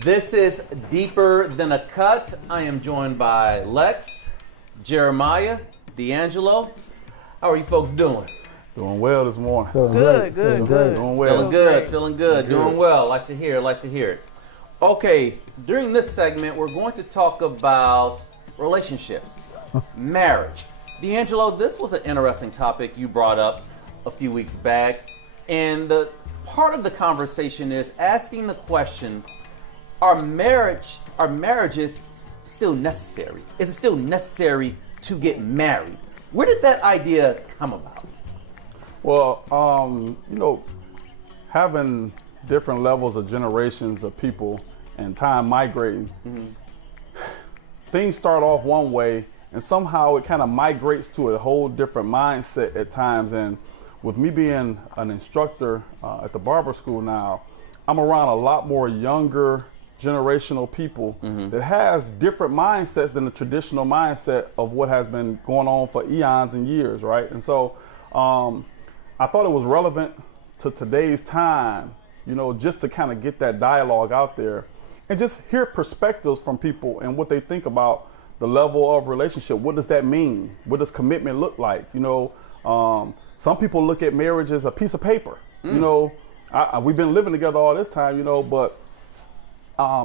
This is Deeper Than a Cut. I am joined by Lex, Jeremiah, D'Angelo. How are you folks doing? Doing well this morning. Good. Doing well. Feeling good. Doing well. Like to hear it. Okay, during this segment, we're going to talk about relationships, marriage. D'Angelo, this was an interesting topic you brought up a few weeks back. And the part of the conversation is asking the question, are marriages still necessary? Is it still necessary to get married? Where did that idea come about? Well, having different levels of generations of people and time migrating, things start off one way and somehow it kind of migrates to a whole different mindset at times. And with me being an instructor at the barber school now, I'm around a lot more younger generational people that has different mindsets than the traditional mindset of what has been going on for eons and years, right? And so I thought it was relevant to today's time, just to kind of get that dialogue out there and just hear perspectives from people and what they think about the level of relationship. What does that mean? What does commitment look like? Some people look at marriage as a piece of paper. We've been living together all this time, but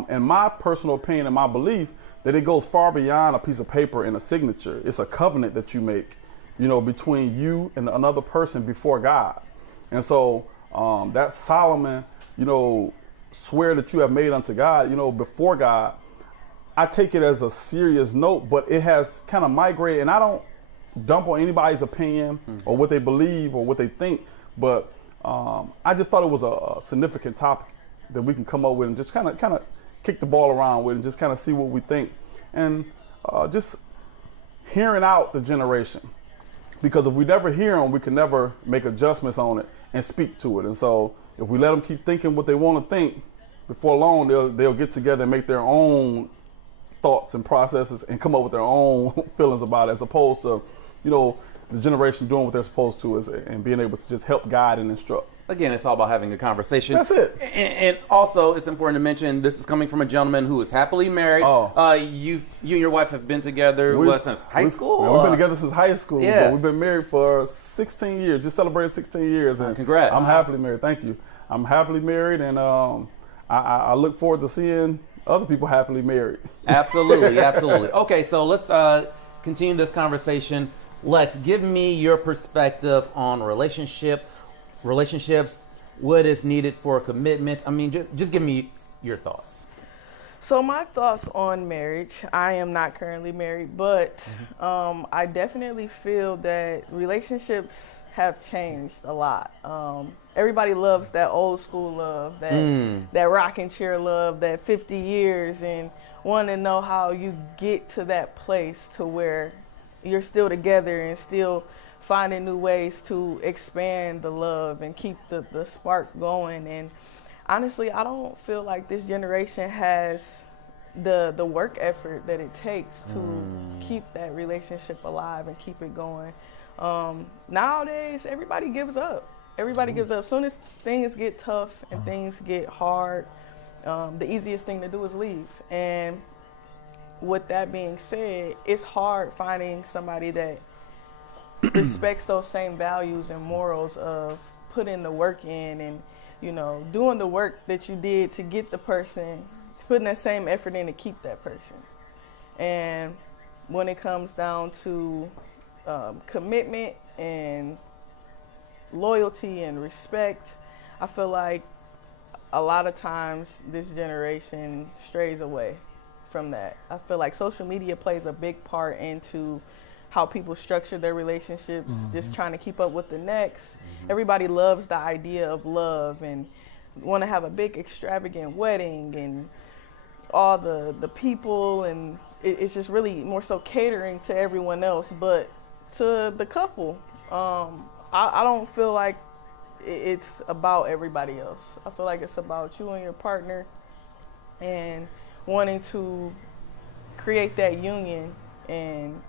in my personal opinion and my belief that it goes far beyond a piece of paper and a signature. It's a covenant that you make, between you and another person before God. And so that Solomon, swear that you have made unto God, before God, I take it as a serious note, but it has kind of migrated, and I don't dump on anybody's opinion or what they believe or what they think, but I just thought it was a significant topic that we can come up with and just kind of kick the ball around with and just kind of see what we think. And just hearing out the generation, because if we never hear them, we can never make adjustments on it and speak to it. And so if we let them keep thinking what they want to think, before long they'll get together and make their own thoughts and processes and come up with their own feelings about it, as opposed to the generation doing what they're supposed to and being able to just help guide and instruct. Again, it's all about having a conversation. That's it. And also, it's important to mention this is coming from a gentleman who is happily married. You and your wife have been together since high school? We've been together since high school. Yeah. But we've been married for 16 years. Just celebrated 16 years. And congrats. I'm happily married. Thank you. I'm happily married, and I look forward to seeing other people happily married. Absolutely. Okay, so let's continue this conversation. Lex, give me your perspective on relationships, what is needed for a commitment. I mean, just give me your thoughts. So my thoughts on marriage, I am not currently married, but I definitely feel that relationships have changed a lot. Everybody loves that old school love, that rocking chair love, that 50 years, and want to know how you get to that place to where you're still together and still finding new ways to expand the love and keep the spark going. And honestly, I don't feel like this generation has the work effort that it takes to keep that relationship alive and keep it going. Nowadays, everybody gives up. As soon as things get tough and things get hard, the easiest thing to do is leave. And with that being said, it's hard finding somebody that respects those same values and morals of putting the work in and, doing the work that you did to get the person, putting that same effort in to keep that person. And when it comes down to commitment and loyalty and respect, I feel like a lot of times this generation strays away from that. I feel like social media plays a big part into how people structure their relationships, just trying to keep up with the next. Everybody loves the idea of love and want to have a big extravagant wedding and all the people, and it's just really more so catering to everyone else. But to the couple, I don't feel like it's about everybody else. I feel like it's about you and your partner and wanting to create that union and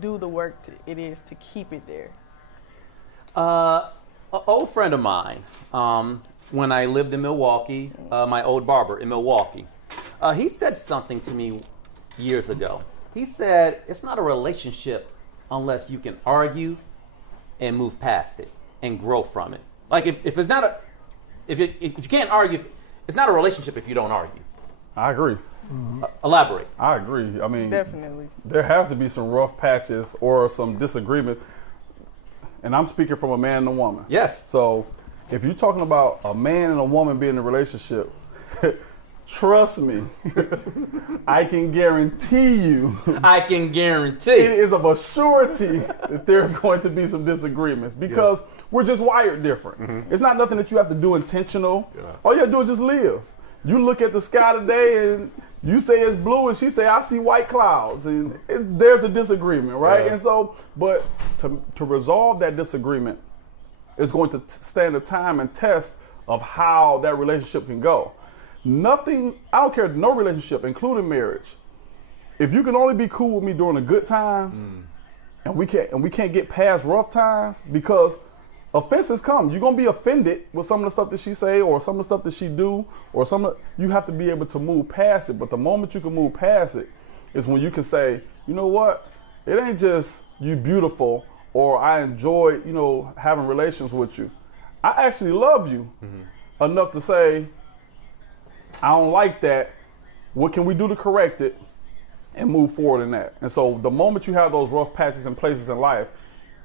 do the work it is to keep it there. An old friend of mine, when I lived in Milwaukee, my old barber in Milwaukee, He said something to me years ago. He said, it's not a relationship unless you can argue and move past it and grow from it. Like if it's not if you can't argue, it's not a relationship if you don't argue. I agree. Elaborate. I agree. I mean, Definitely. there has to be some rough patches or some disagreement. And I'm speaking from a man and a woman. Yes. So if you're talking about a man and a woman being in a relationship, trust me, I can guarantee you. I can guarantee. It is of a surety that there's going to be some disagreements because we're just wired different. It's not nothing that you have to do intentional. All you have to do is just live. You look at the sky today and you say it's blue and she say, I see white clouds. And there's a disagreement, right? Yeah. And so, but to resolve that disagreement is going to stand the time and test of how that relationship can go. Nothing, I don't care, no relationship, including marriage. If you can only be cool with me during the good times and we can't get past rough times, because offenses come. You're gonna be offended with some of the stuff that she say or some of the stuff that she do, or you have to be able to move past it. But the moment you can move past it is when you can say, you know what, it ain't just you beautiful or I enjoy, having relations with you. I actually love you enough to say, I don't like that. What can we do to correct it and move forward in that? And so the moment you have those rough patches and places in life,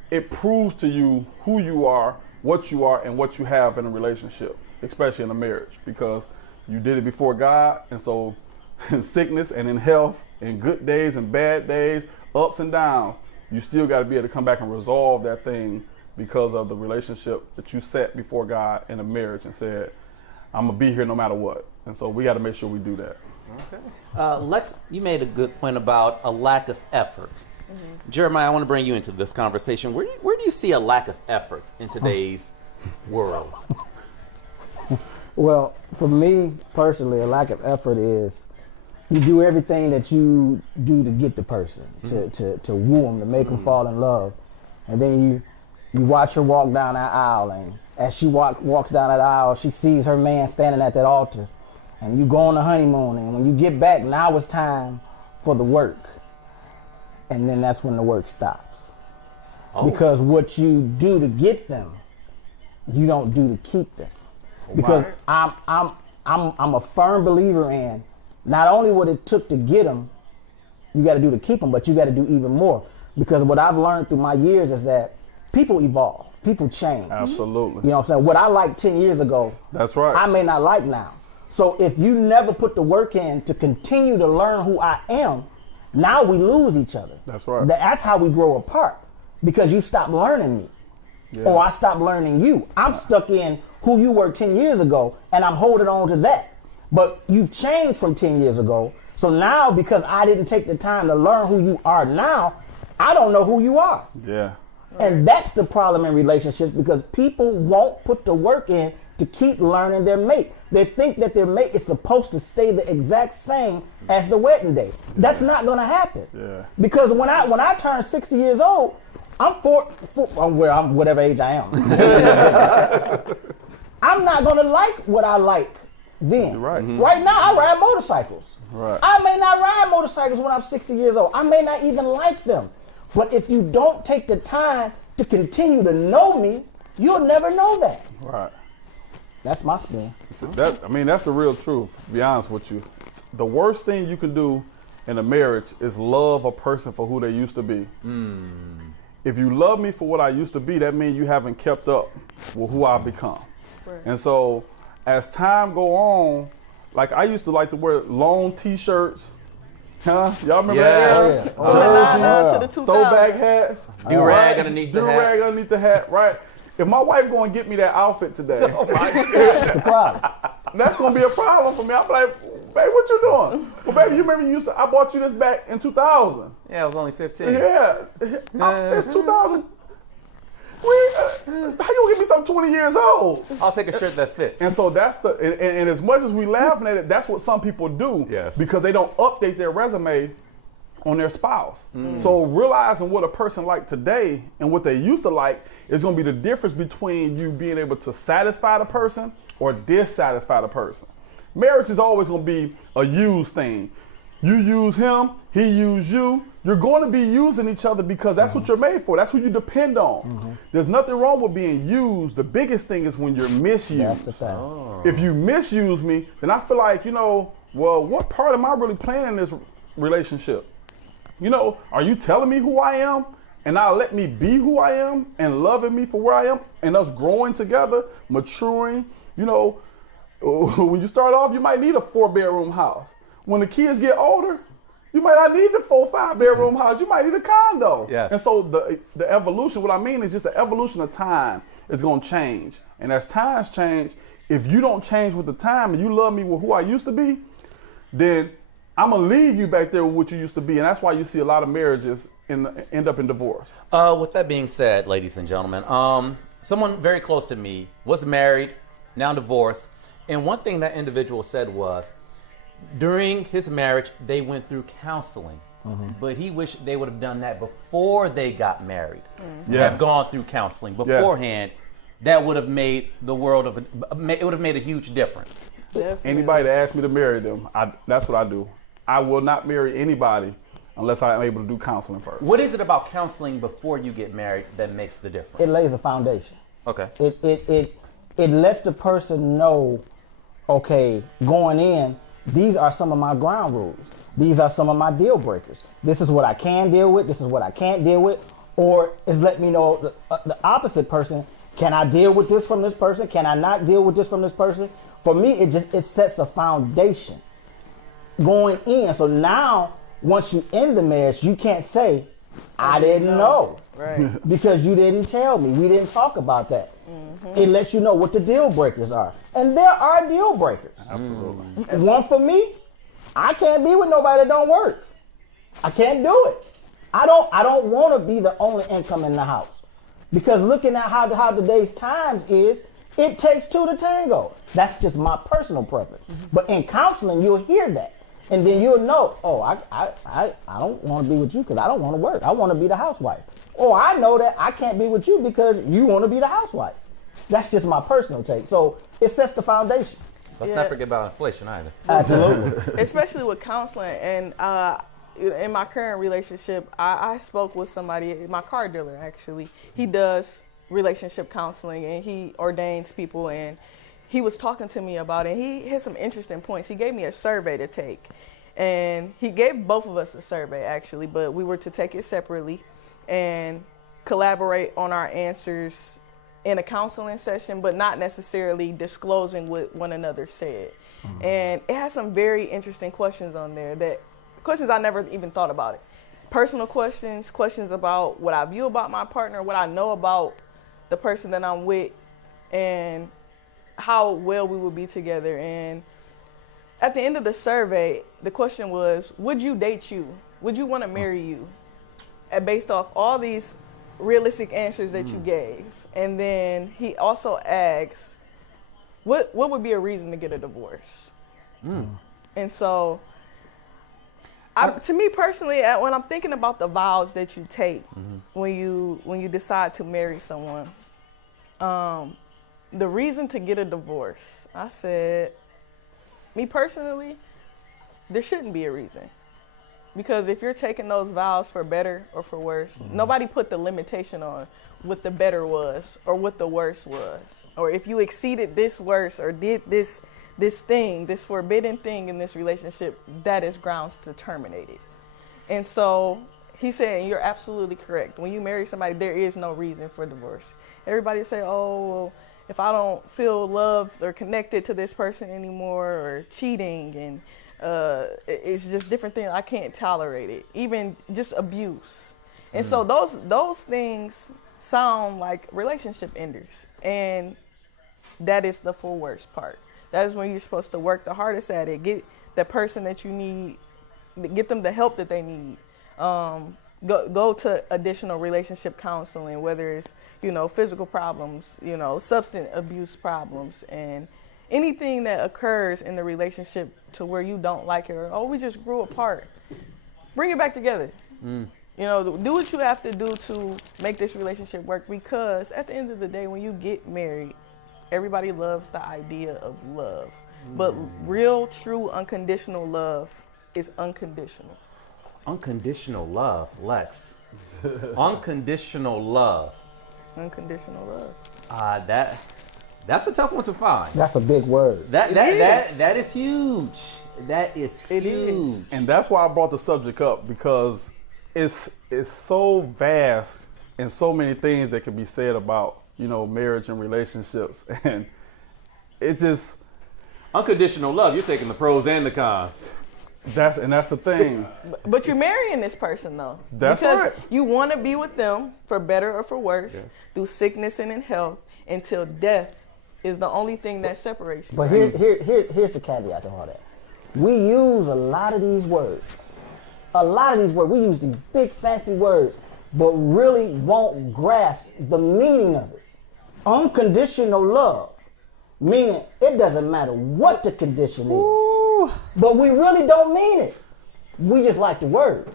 it proves to you who you are, and what you have in a relationship, especially in a marriage, because you did it before God. And so in sickness and in health, in good days and bad days, ups and downs, you still got to be able to come back and resolve that thing because of the relationship that you set before God in a marriage and said, I'm going to be here no matter what. And so we got to make sure we do that. Okay. Lex, you made a good point about a lack of effort. Jeremiah, I want to bring you into this conversation. Where do you see a lack of effort in today's world? Well, for me personally, a lack of effort is you do everything that you do to get the person, to woo them, to make them fall in love. And then you watch her walk down that aisle, and as she walks down that aisle, she sees her man standing at that altar. And you go on the honeymoon, and when you get back, now it's time for the work. And then that's when the work stops. Oh. Because what you do to get them, you don't do to keep them. Because I'm a firm believer in not only what it took to get them, you got to do to keep them, but you got to do even more. Because what I've learned through my years is that people evolve, people change. Absolutely. You know what I'm saying? What I liked 10 years ago, that's right, I may not like now. So if you never put the work in to continue to learn who I am, now we lose each other. That's right. That's how we grow apart, because you stop learning me. Yeah. Or I stop learning you. I'm stuck in who you were 10 years ago, and I'm holding on to that. But you've changed from 10 years ago. So now, because I didn't take the time to learn who you are now, I don't know who you are. Yeah. And that's the problem in relationships, because people won't put the work in to keep learning their mate. They think that their mate is supposed to stay the exact same as the wedding day. That's not going to happen. Yeah. Because when I turn 60 years old, I'm whatever age I am. I'm not going to like what I like then. You're right. Mm-hmm. Right now, I ride motorcycles. Right. I may not ride motorcycles when I'm 60 years old. I may not even like them. But if you don't take the time to continue to know me, you'll never know that. Right. That's my spin. That's the real truth, to be honest with you. The worst thing you can do in a marriage is love a person for who they used to be. If you love me for what I used to be, that means you haven't kept up with who I've become. Right. And so as time go on, like I used to like to wear long t-shirts. Huh? Y'all remember that? To the 2000s. Throwback hats. Do-rag underneath the hat. Do-rag underneath the hat, right? If my wife going to get me that outfit today, That's the problem. That's going to be a problem for me. I'm like, babe, what you doing? Well, baby, you remember I bought you this back in 2000. Yeah, I was only 15. Yeah. It's 2000. How you gonna give me something 20 years old? I'll take a shirt that fits. And so that's and as much as we laughing at it, that's what some people do. Yes. Because they don't update their resume on their spouse. So realizing what a person like today and what they used to like is gonna be the difference between you being able to satisfy the person or dissatisfy the person. Marriage is always going to be a use thing. You use him, he use you. You're going to be using each other because that's what you're made for. That's who you depend on. There's nothing wrong with being used. The biggest thing is when you're misused. That's the thing. If you misuse me, then I feel like, well, what part am I really playing in this relationship? Are you telling me who I am and not let me be who I am and loving me for where I am and us growing together, maturing? When you start off, you might need a 4-bedroom house. When the kids get older, you might not need the 4, 5-bedroom house. You might need a condo. Yes. And so the evolution, what I mean is just the evolution of time is going to change. And as times change, if you don't change with the time and you love me with who I used to be, then I'm going to leave you back there with what you used to be. And that's why you see a lot of marriages end up in divorce. With that being said, ladies and gentlemen, someone very close to me was married, now divorced. And one thing that individual said was, during his marriage, they went through counseling, but he wished they would have done that before they got married. Yes. Have gone through counseling beforehand. Yes. That would have made it would have made a huge difference. Definitely. Anybody that asks me to marry them, that's what I do. I will not marry anybody unless I'm able to do counseling first. What is it about counseling before you get married that makes the difference? It lays a foundation. Okay. It lets the person know, okay, going in, these are some of my ground rules. These are some of my deal breakers. This is what I can deal with. This is what I can't deal with. Or it's let me know the opposite person. Can I deal with this from this person? Can I not deal with this from this person? For me, it sets a foundation going in. So now, once you end the marriage, you can't say, I didn't know. Right. Because you didn't tell me. We didn't talk about that. It lets you know what the deal breakers are. And there are deal breakers. Absolutely. One for me, I can't be with nobody that don't work. I can't do it. I don't want to be the only income in the house. Because looking at how today's times is, it takes two to tango. That's just my personal preference. But in counseling, you'll hear that. And then you'll know, I don't want to be with you because I don't want to work. I want to be the housewife. Or I know that I can't be with you because you want to be the housewife. That's just my personal take. So it sets the foundation. Let's not forget about inflation either. Absolutely. Especially with counseling. And in my current relationship, I spoke with somebody, my car dealer actually. He does relationship counseling and he ordains people, and he was talking to me about it. He had some interesting points. He gave me a survey to take, and he gave both of us a survey actually, but we were to take it separately and collaborate on our answers in a counseling session, but not necessarily disclosing what one another said. And it has some very interesting questions on there, questions I never even thought about it. Personal questions about what I view about my partner, what I know about the person that I'm with, and how well we would be together. And at the end of the survey, the question was, would you date you? Would you want to marry you? And based off all these realistic answers that you gave. And then he also asks, what would be a reason to get a divorce? And so, to me personally, when I'm thinking about the vows that you take when you decide to marry someone, the reason to get a divorce, I said, me personally, there shouldn't be a reason. Because if you're taking those vows for better or for worse, nobody put the limitation on what the better was or what the worse was. Or if you exceeded this worse or did this thing, this forbidden thing in this relationship, that is grounds to terminate it. And so he's saying you're absolutely correct. When you marry somebody, there is no reason for divorce. Everybody say, oh, well, if I don't feel loved or connected to this person anymore, or cheating, and it's just different things, I can't tolerate it. Even just abuse. And so those things sound like relationship enders. And that is the full worst part. That is when you're supposed to work the hardest at it. Get the person that you need, get them the help that they need. Go to additional relationship counseling, whether it's, physical problems, substance abuse problems, and anything that occurs in the relationship to where you don't like it, or, we just grew apart. Bring it back together. Do what you have to do to make this relationship work, because at the end of the day, when you get married, everybody loves the idea of love. but real, true, unconditional love is unconditional. Unconditional love, Lex. Unconditional love. Unconditional love. That's a tough one to find. That's a big word. That is huge. That is huge. It is. And that's why I brought the subject up, because it's so vast and so many things that can be said about, marriage and relationships. And it's just Unconditional love, you're taking the pros and the cons. that's the thing. But you're marrying this person though. That's because right. you want to be with them for better or for worse, through sickness and in health, until death is the only thing that separates you. But here's the caveat to all that. We use a lot of these words. We use these big fancy words, but really won't grasp the meaning of it. Unconditional love, meaning it doesn't matter what the condition is, but we really don't mean it. We just like the word.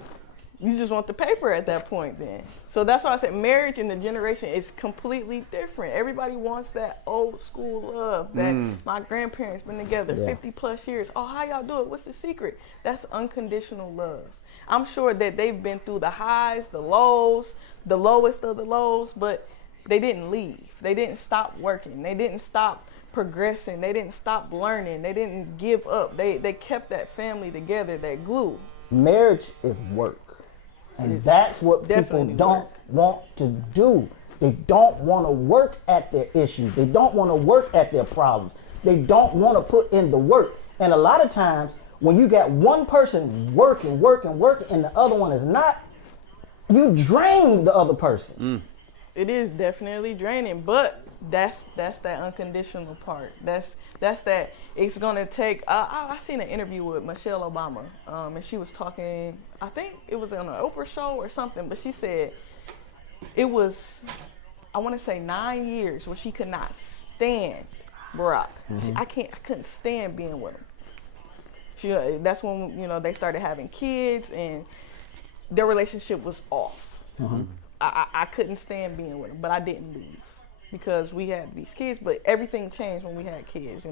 You just want the paper at that point then. So that's why I said marriage in the generation is completely different. Everybody wants that old school love that my grandparents been together 50 plus years. Oh, how y'all do it? What's the secret? That's unconditional love. I'm sure that they've been through the highs, the lows, the lowest of the lows, but they didn't leave. They didn't stop working. They didn't stop progressing. They didn't stop learning. They didn't give up. They kept that family together, that glue. Marriage is work. And that's what people don't want to do. They don't want to work at their issues. They don't want to work at their problems. They don't want to put in the work. And a lot of times, when you got one person working, and the other one is not, you drain the other person. It is definitely draining, but that's that unconditional part. That's that it's gonna take. I seen an interview with Michelle Obama, and she was talking. I think it was on an Oprah show or something, but she said it was, I want to say 9 years where she could not stand Barack. I couldn't stand being with him. That's when they started having kids and their relationship was off. I couldn't stand being with him, but I didn't leave because we had these kids. But everything changed when we had kids.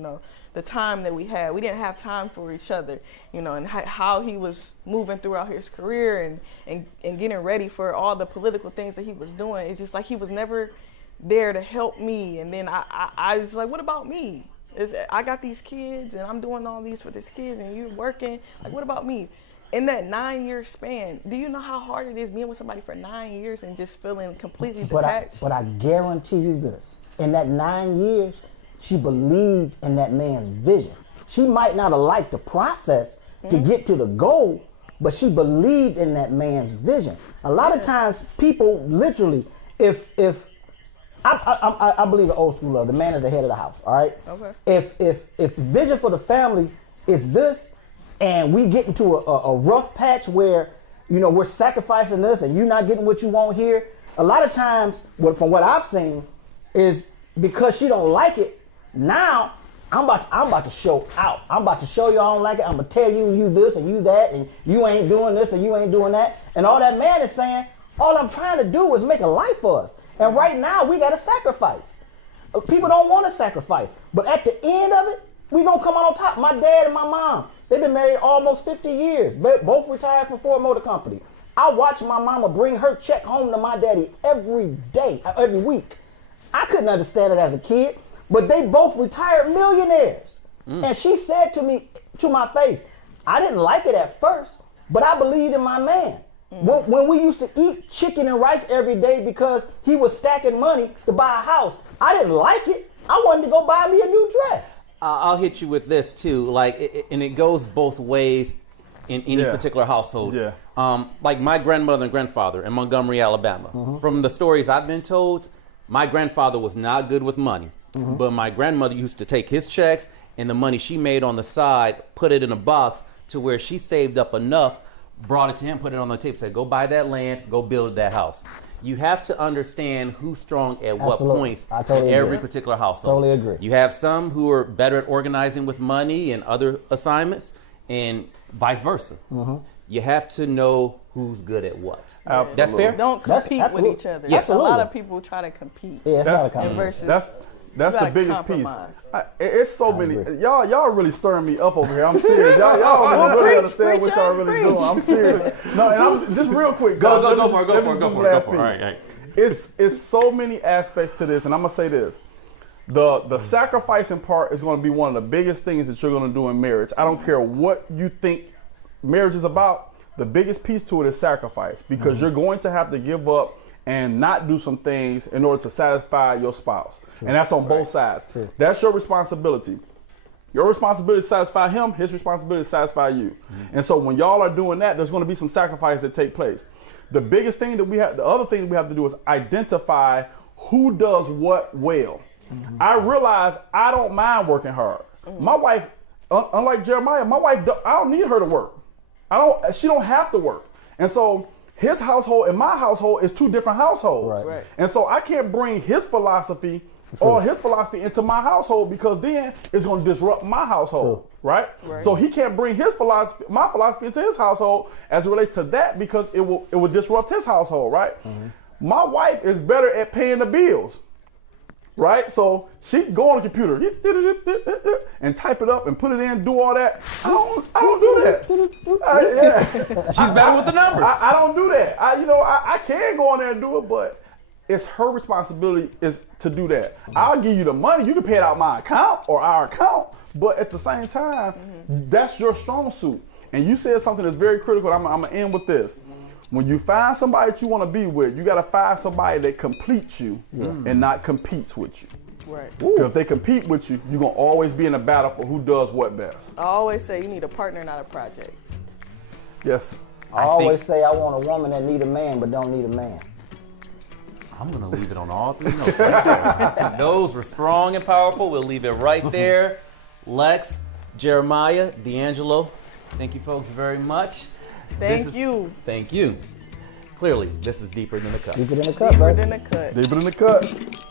The time that we didn't have time for each other. And how he was moving throughout his career and getting ready for all the political things that he was doing. It's just like he was never there to help me. And then I was like, what about me? I got these kids and I'm doing all these for these kids and you're working. Like, what about me? In that 9-year span, do you know how hard it is being with somebody for 9 years and just feeling completely detached? But I guarantee you this. In that 9 years, she believed in that man's vision. She might not have liked the process to get to the goal, but she believed in that man's vision. A lot of times people literally, if I believe in old school love, the man is the head of the house, all right? Okay. If the vision for the family is this, and we get into a rough patch where, we're sacrificing this and you're not getting what you want here. A lot of times, from what I've seen, is because she don't like it. Now, I'm about to show out. I'm about to show you I don't like it. I'm going to tell you this and you that, and you ain't doing this and you ain't doing that. And all that man is saying, all I'm trying to do is make a life for us. And right now, we got to sacrifice. People don't want to sacrifice. But at the end of it, we going to come out on top. My dad and my mom, they've been married almost 50 years. Both retired from Ford Motor Company. I watch my mama bring her check home to my daddy every day, every week. I couldn't understand it as a kid, but they both retired millionaires. And she said to me, to my face, I didn't like it at first, but I believed in my man. When we used to eat chicken and rice every day because he was stacking money to buy a house, I didn't like it. I wanted to go buy me a new dress. I'll hit you with this too, and it goes both ways in any particular household. Yeah. Like my grandmother and grandfather in Montgomery, Alabama. From the stories I've been told, my grandfather was not good with money, but my grandmother used to take his checks and the money she made on the side, put it in a box to where she saved up enough, brought it to him, put it on the table, said, go buy that land, go build that house. You have to understand who's strong at what points in every particular household. Totally agree. You have some who are better at organizing with money and other assignments, and vice versa. You have to know who's good at what. Absolutely. That's fair? Don't compete with each other. Yeah. A lot of people try to compete. Yeah, it's not a competition. Versus That's You the gotta biggest piece. compromise. It's so many. agree. Y'all really stirring me up over here. I'm serious. Y'all don't really Preach, understand what preach, y'all really preach. doing. I'm serious. No, and I'm just real quick. Go guys, for it. let me just do the last piece. All right. It's so many aspects to this, and I'm gonna say this. The sacrificing part is going to be one of the biggest things that you're going to do in marriage. I don't care what you think marriage is about. The biggest piece to it is sacrifice, because you're going to have to give up and not do some things in order to satisfy your spouse. And that's on both sides. That's your responsibility. Your responsibility is to satisfy him. His responsibility is to satisfy you. And so when y'all are doing that, there's going to be some sacrifice that take place. The biggest thing that we have, the other thing that we have to do is identify who does what well. I realize I don't mind working hard. My wife, unlike Jeremiah, my wife, I don't need her to work. She don't have to work. And so his household and my household is two different households. Right. And so I can't bring his philosophy or his philosophy into my household, because then it's going to disrupt my household. Right? So he can't bring his philosophy, my philosophy, into his household as it relates to that, because it will disrupt his household. Right? My wife is better at paying the bills. Right? So she can go on the computer and type it up and put it in, do all that. I don't do that. She's better with the numbers. I don't do that. I can go on there and do it, but it's her responsibility is to do that. I'll give you the money. You can pay it out my account or our account, but at the same time, that's your strong suit. And you said something that's very critical. I'm going to end with this. When you find somebody that you want to be with, you got to find somebody that completes you and not competes with you. Right. Because if they compete with you, you're going to always be in a battle for who does what best. I always say you need a partner, not a project. Yes. I always say I want a woman that need a man but don't need a man. I'm going to leave it on all three notes right there. Those were strong and powerful. We'll leave it right there. Lex, Jeremiah, D'Angelo, thank you folks very much. Thank you. Thank you. Clearly, this is Deeper Than the Cut. Deeper than the cut, Deeper bro. than the cut. Deeper than the cut.